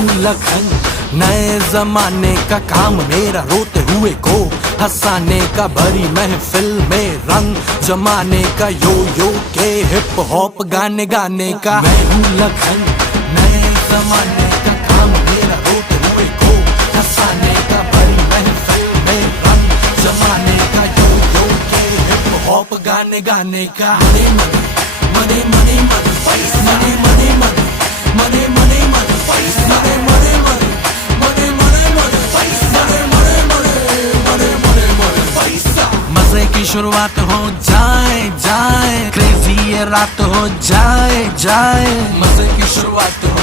हूँ लखन, नए जमाने का काम मेरा, रोते हुए को हंसाने का, भरी महफिल में रंग जमाने का, यो यो के हिप हॉप गाने गाने का। मैं हूँ लखन, नए जमाने का काम मेरा, रोते हुए को हंसाने का, भरी महफिल में रंग जमाने का, यो यो के हिप हॉप गाने गाने का। मने मने मने मने मने पैसा, मने मने मने मने मने मने पैसा, मने मने मने मने मने मने पैसा, मने मने मने मने मने पैसा। मजे की शुरुआत हो जाए जाए, क्रेजी ये रात हो जाए जाए, मजे की शुरुआत हो